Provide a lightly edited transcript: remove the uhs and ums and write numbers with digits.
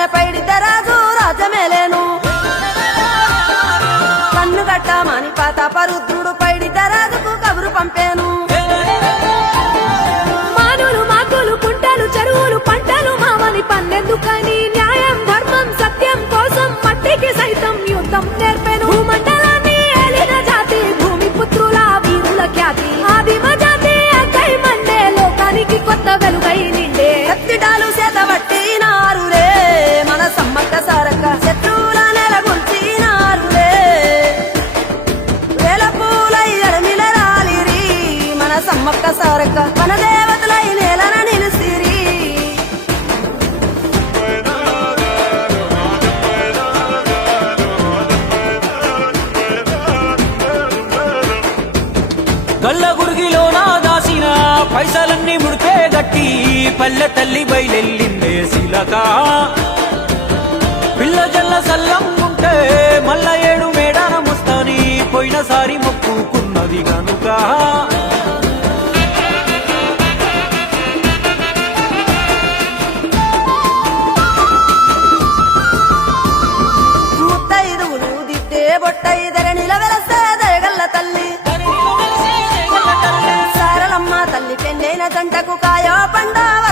కట్టగానే పైడిద్ద రాజు రాజమేలేను కన్ను కట్టమని ప్రతాపరుద్రుడు పైడిద్ద రాజుకు కబురు పంపేను మానులు మాకులు కుంటలు చెరువులు పంటలు మామని పన్నెందుకని న్యాయం ధర్మం సత్యం కోసం మట్టికి సైతం యుద్ధం నేర్పెను భూమండలాన్ని ఏలిన జాతి భూమి పుత్రుల వీరుల ఖ్యాతి ఆదిమ జాతి అక్కై మండే లోకానికి కొత్త వెలుగై నిండే కత్తిడాలు చేతబట్టినారులే మన సమ్మక్క సారక్క శత్రువుల నెలగొల్చినారులే వేల పూలై అడమిల రాలిరి మన సమ్మక్క సారక్క మన దేవతలై నేలన నిలిసిరి గల్ల గురిగిలోన దాసిన పైసలన్నీ ముడిపే గట్టి పల్లె తల్లి బయలెల్లిందే శిలక పిల్ల జల్ల సల్లంగుంటే మల్ల 7 మేడాన ముస్తాని పోయినసారి మొక్కుకున్నది గనుక ముత్తైదువులు దిద్దే బొట్టైదర నిలవెలసే దయగల్ల తల్లి సారలమ్మ తల్లి పెళ్ళైన జంటకు కాయో పండవ